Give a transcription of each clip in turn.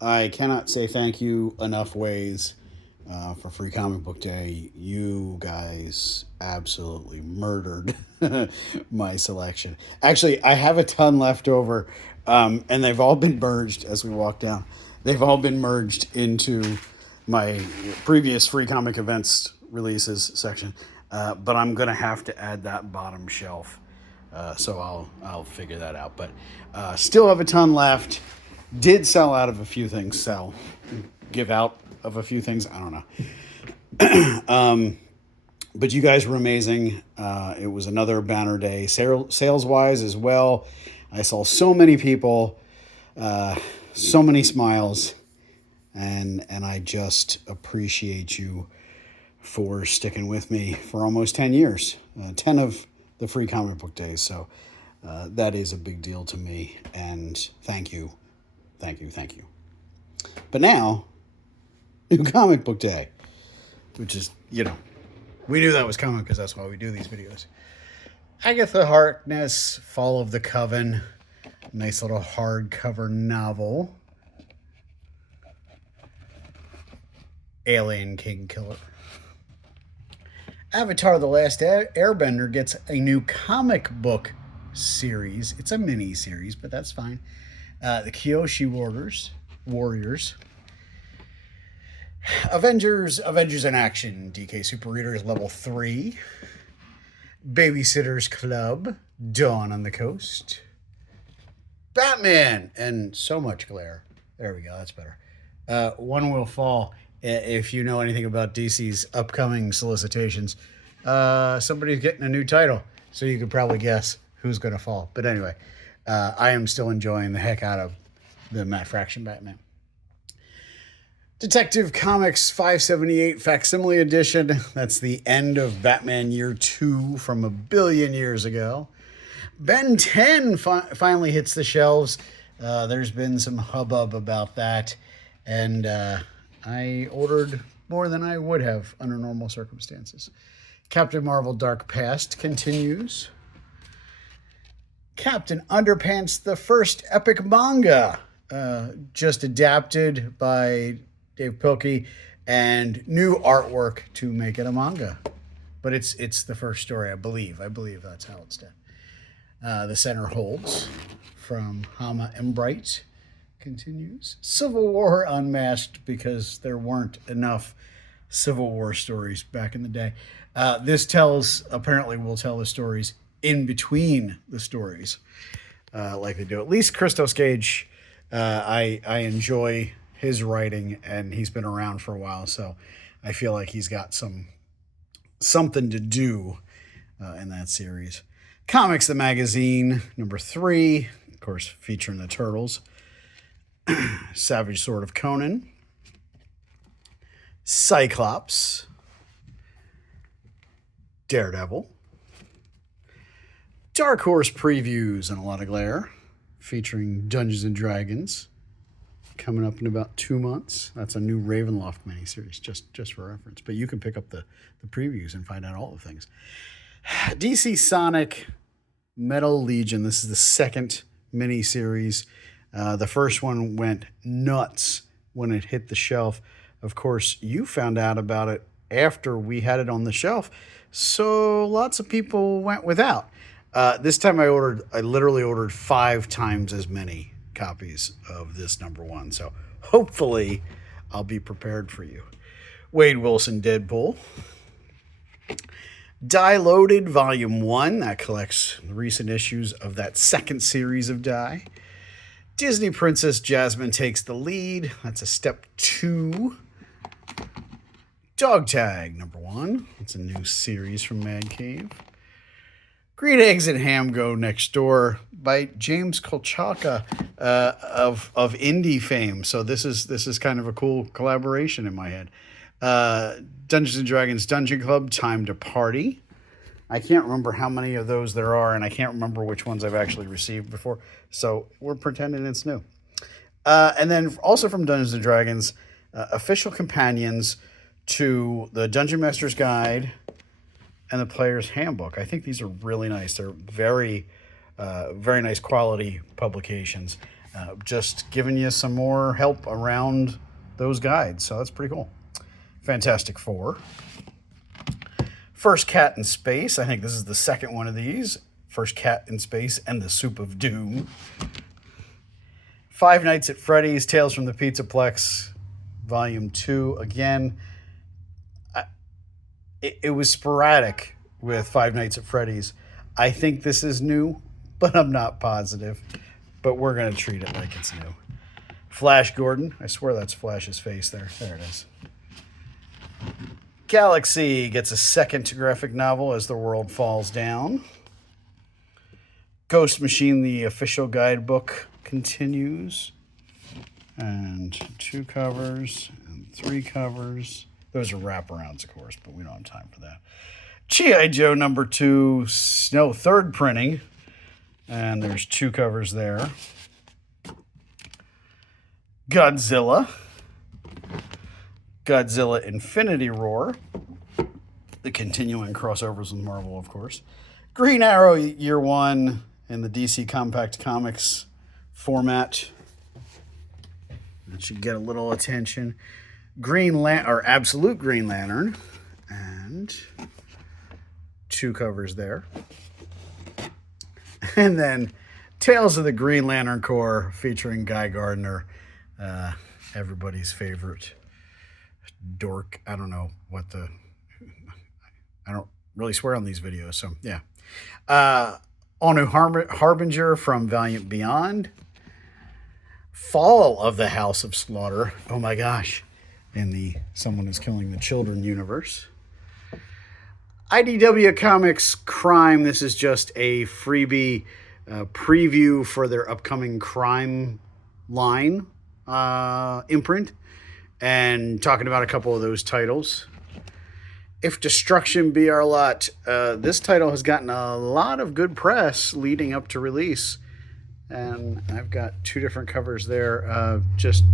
I cannot say thank you enough ways for Free Comic Book Day. You guys absolutely murdered my selection. Actually, I have a ton left over, and they've all been merged as we walk down. They've all been merged into my previous Free Comic Events releases section, but I'm going to have to add that bottom shelf. So I'll figure that out. But still have a ton left. Did sell out of a few things. Give out of a few things. I don't know. But you guys were amazing. It was another banner day, sales wise as well. I saw so many people, so many smiles, and I just appreciate you for sticking with me for almost 10 years, 10 of the Free Comic Book Days. So that is a big deal to me. And thank you. Thank you. Thank you. But now, new Comic Book Day, which is, we knew that was coming because that's why we do these videos. Agatha Harkness, Fall of the Coven. Nice little hardcover novel. Alien King Killer. Avatar The Last Airbender gets a new comic book series. It's a mini series, but that's fine. The Kyoshi Warriors. Avengers in Action. DK Super Reader is level 3. Babysitters Club. Dawn on the Coast. Batman. And so much glare. There we go. That's better. One Will Fall. If you know anything about DC's upcoming solicitations, somebody's getting a new title. So you could probably guess who's going to fall. But anyway, I am still enjoying the heck out of the Matt Fraction Batman. Detective Comics 578 Facsimile Edition. That's the end of Batman Year 2 from a billion years ago. Ben 10 finally hits the shelves. There's been some hubbub about that. And I ordered more than I would have under normal circumstances. Captain Marvel Dark Past continues. Captain Underpants, the first epic manga, just adapted by Dave Pilkey, and new artwork to make it a manga. But it's the first story, I believe. I believe that's how it's done. The Center Holds from Hama Embright continues. Civil War Unmasked, because there weren't enough Civil War stories back in the day. This apparently will tell the stories in between the stories, like they do. At least Christos Gage, I enjoy his writing, and he's been around for a while, so I feel like he's got something to do in that series. Comics the Magazine, number 3, of course, featuring the Turtles. Savage Sword of Conan. Cyclops. Daredevil. Dark Horse previews and a lot of glare, featuring Dungeons and Dragons, coming up in about 2 months. That's a new Ravenloft miniseries, just for reference. But you can pick up the previews and find out all the things. DC Sonic Metal Legion. This is the second miniseries. The first one went nuts when it hit the shelf. Of course, you found out about it after we had it on the shelf, so lots of people went without. This time I literally ordered 5 times as many copies of this number 1. So hopefully I'll be prepared for you. Wade Wilson Deadpool. Die Loaded Volume 1. That collects the recent issues of that second series of Die. Disney Princess Jasmine Takes the Lead. That's a step 2. Dog Tag number 1. It's a new series from Man Cave. Green Eggs and Ham Go Next Door by James Kolchaka of indie fame. So this is kind of a cool collaboration in my head. Dungeons and Dragons Dungeon Club Time to Party. I can't remember how many of those there are, and I can't remember which ones I've actually received before. So we're pretending it's new. And then also from Dungeons and Dragons, official companions to the Dungeon Master's Guide and the Player's Handbook. I think these are really nice. They're very, very nice quality publications. just giving you some more help around those guides. So that's pretty cool. Fantastic Four. First Cat in Space. I think this is the second one of these. First Cat in Space and the Soup of Doom. Five Nights at Freddy's, Tales from the Pizzaplex, Volume 2. Again, it was sporadic with Five Nights at Freddy's. I think this is new, but I'm not positive. But we're going to treat it like it's new. Flash Gordon. I swear that's Flash's face there. There it is. Galaxy gets a second graphic novel as the world falls down. Ghost Machine, the official guidebook, continues. And 2 covers and 3 covers. Those are wraparounds, of course, but we don't have time for that. G.I. Joe number 2, no, third printing. And there's 2 covers there. Godzilla. Godzilla Infinity Roar. The continuing crossovers with Marvel, of course. Green Arrow Year 1 in the DC Compact Comics format. That should get a little attention. Absolute Green Lantern. And 2 covers there. And then Tales of the Green Lantern Corps featuring Guy Gardner, everybody's favorite dork. I don't really swear on these videos, so yeah. Anu Harbinger from Valiant Beyond. Fall of the House of Slaughter. Oh my gosh. In the Someone is Killing the Children universe. IDW Comics Crime. This is just a freebie preview for their upcoming Crime line imprint, and talking about a couple of those titles. If Destruction Be Our Lot. This title has gotten a lot of good press leading up to release, and I've got 2 different covers there. Just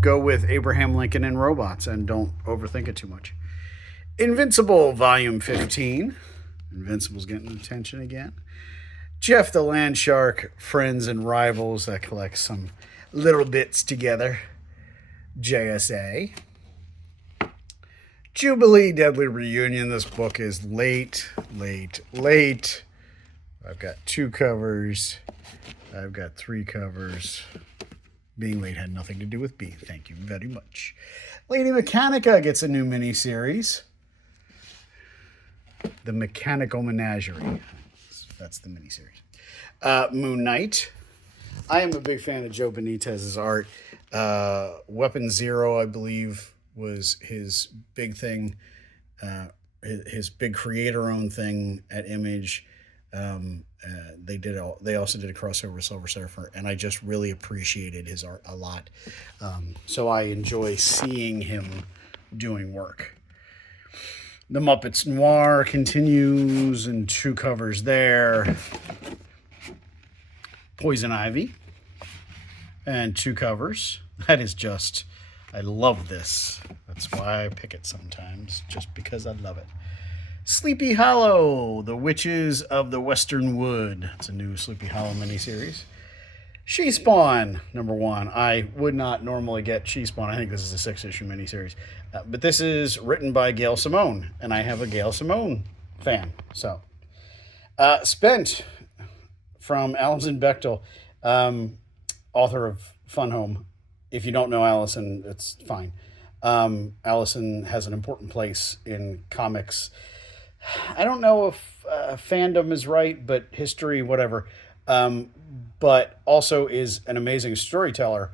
go with Abraham Lincoln and robots and don't overthink it too much. Invincible, Volume 15. Invincible's getting attention again. Jeff the Land Shark, Friends and Rivals. That collects some little bits together. JSA. Jubilee, Deadly Reunion. This book is late. I've got 2 covers. I've got 3 covers. Being late had nothing to do with B. Thank you very much. Lady Mechanica gets a new miniseries. The Mechanical Menagerie. That's the miniseries. Moon Knight. I am a big fan of Joe Benitez's art. Weapon Zero, I believe, was his big thing. His big creator-owned thing at Image. They also did a crossover with Silver Surfer, and I just really appreciated his art a lot. So I enjoy seeing him doing work. The Muppets Noir continues, and 2 covers there. Poison Ivy, and 2 covers. That is just, I love this. That's why I pick it sometimes, just because I love it. Sleepy Hollow, The Witches of the Western Wood. It's a new Sleepy Hollow miniseries. She-Spawn, number 1. I would not normally get She-Spawn. I think this is a 6-issue miniseries. But this is written by Gail Simone, and I have a Gail Simone fan. So, Spent, from Alison Bechtel, author of Fun Home. If you don't know Alison, it's fine. Alison has an important place in comics. I don't know if fandom is right, but history, whatever. But also is an amazing storyteller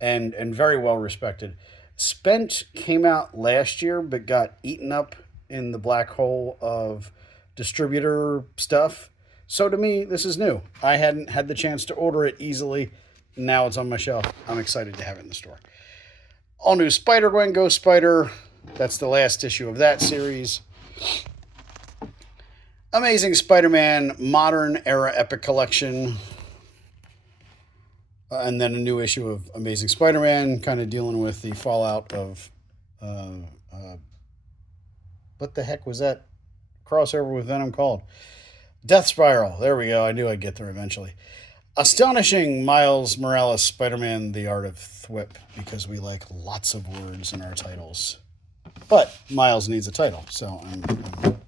and very well respected. Spent came out last year, but got eaten up in the black hole of distributor stuff. So to me, this is new. I hadn't had the chance to order it easily. Now it's on my shelf. I'm excited to have it in the store. All new Spider-Gwen, Ghost Spider. That's the last issue of that series. Amazing Spider-Man Modern Era Epic Collection. And then a new issue of Amazing Spider-Man, kind of dealing with the fallout of... what the heck was that crossover with Venom called? Death Spiral. There we go. I knew I'd get there eventually. Astonishing Miles Morales Spider-Man The Art of Thwip, because we like lots of words in our titles. But Miles needs a title, so I'm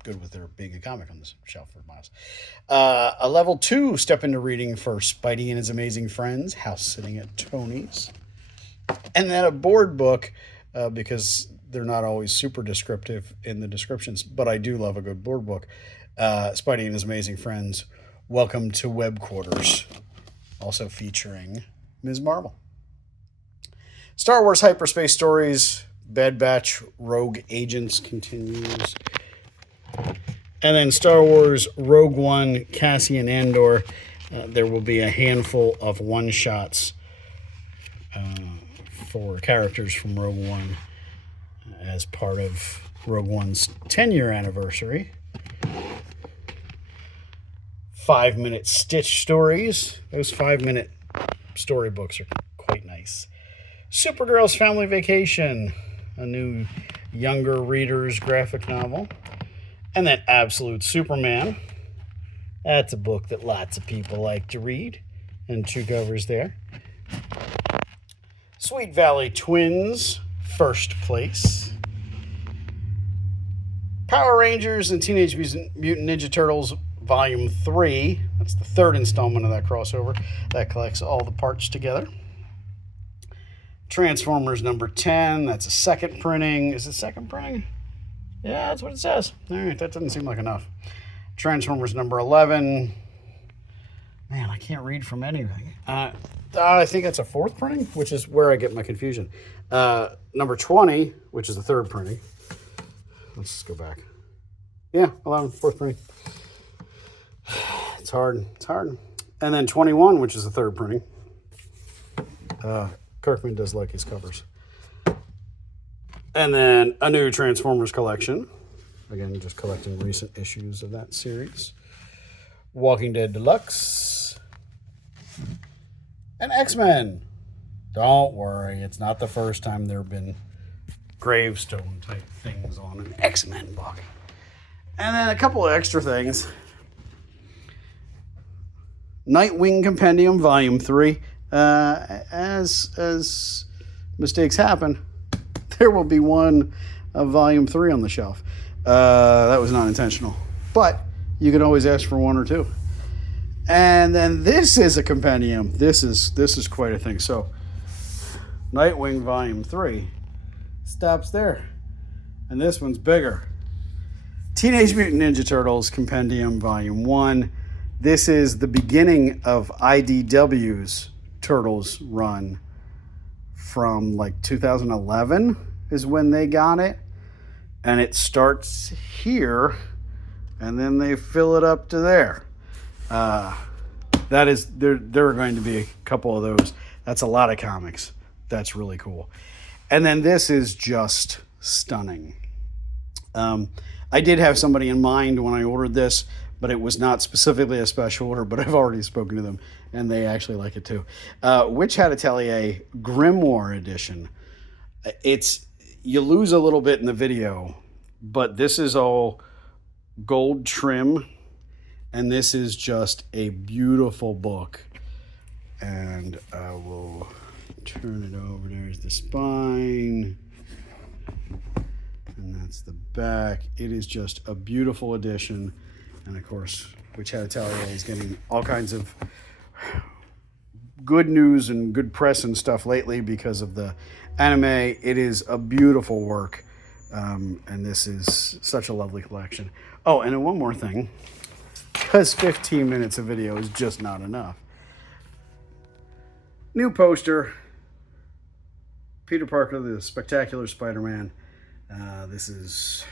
good with there being a comic on this shelf for Miles. A level 2 step into reading for Spidey and His Amazing Friends, House Sitting at Tony's. And then a board book, because they're not always super descriptive in the descriptions, but I do love a good board book. Spidey and His Amazing Friends, Welcome to Web Quarters, also featuring Ms. Marvel. Star Wars Hyperspace Stories, Bad Batch Rogue Agents continues. And then Star Wars Rogue One, Cassian Andor. There will be a handful of one-shots for characters from Rogue One as part of Rogue One's 10-year anniversary. 5-minute Stitch stories. Those 5-minute storybooks are quite nice. Supergirl's Family Vacation, a new younger reader's graphic novel. And then Absolute Superman. That's a book that lots of people like to read. And 2 covers there. Sweet Valley Twins, First Place. Power Rangers and Teenage Mutant Ninja Turtles, Volume 3. That's the 3rd installment of that crossover. That collects all the parts together. Transformers number 10. That's a 2nd printing. Is it 2nd printing? Yeah, that's what it says. All right, that doesn't seem like enough. Transformers number 11. Man, I can't read from anything. I think that's a 4th printing, which is where I get my confusion. Number 20, which is the 3rd printing. Let's just go back. Yeah, 11, 4th printing. It's hard. And then 21, which is the 3rd printing. Kirkman does like his covers. And then a new Transformers collection. Again, just collecting recent issues of that series. Walking Dead Deluxe. And X-Men. Don't worry, it's not the first time there have been gravestone type things on an X-Men book. And then a couple of extra things. Nightwing Compendium, Volume 3. As mistakes happen, there will be one of Volume 3 on the shelf. That was not intentional. But you can always ask for 1 or 2. And then this is a compendium. This is quite a thing. So Nightwing Volume 3 stops there. And this one's bigger. Teenage Mutant Ninja Turtles Compendium Volume 1. This is the beginning of IDW's Turtles run from like 2011 is when they got it. And it starts here and then they fill it up to there. That is, there are going to be a couple of those. That's a lot of comics. That's really cool. And then this is just stunning. I did have somebody in mind when I ordered this, but it was not specifically a special order, but I've already spoken to them, and they actually like it too. Witch Hat Atelier Grimoire Edition. You lose a little bit in the video, but this is all gold trim, and this is just a beautiful book. And I will turn it over. There's the spine. And that's the back. It is just a beautiful edition. And of course, Witch Hat Atelier is getting all kinds of good news and good press and stuff lately because of the anime. It is a beautiful work. And this is such a lovely collection. Oh, and one more thing. Because 15 minutes of video is just not enough. New poster. Peter Parker, the Spectacular Spider-Man. This is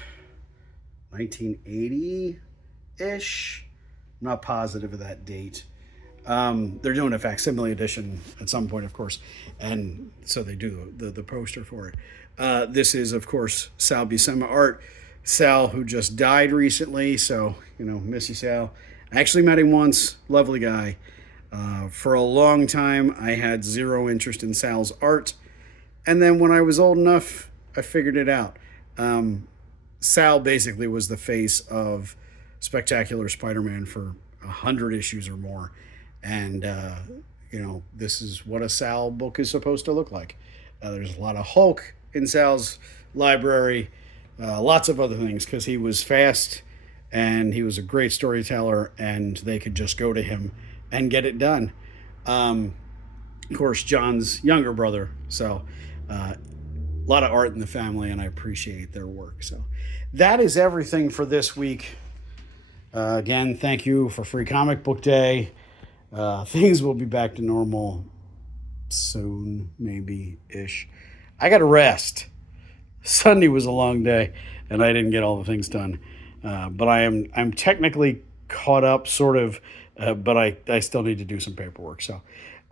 1980-ish. I'm not positive of that date. They're doing a facsimile edition at some point, of course, and so they do the poster for it. This is, of course, Sal Buscema art. Sal, who just died recently, so, miss you, Sal. I actually met him once. Lovely guy. For a long time, I had zero interest in Sal's art. And then when I was old enough, I figured it out. Sal basically was the face of Spectacular Spider-Man for 100 issues or more. And, this is what a Sal book is supposed to look like. There's a lot of Hulk in Sal's library, lots of other things, because he was fast and he was a great storyteller, and they could just go to him and get it done. Um, of course, John's younger brother. So, a lot of art in the family, and I appreciate their work. So, that is everything for this week. Again, thank you for Free Comic Book Day. Things will be back to normal soon, maybe ish. I got to rest. Sunday was a long day, and I didn't get all the things done. But I'm technically caught up, sort of, but I still need to do some paperwork. So,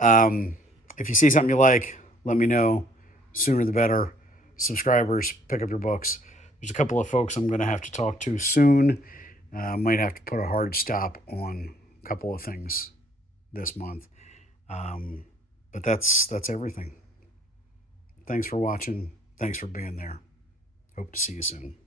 um, if you see something you like, let me know. Sooner the better. Subscribers, pick up your books. There's a couple of folks I'm going to have to talk to soon. Might have to put a hard stop on a couple of things this month. Um, but that's everything. Thanks for watching. Thanks for being there. Hope to see you soon.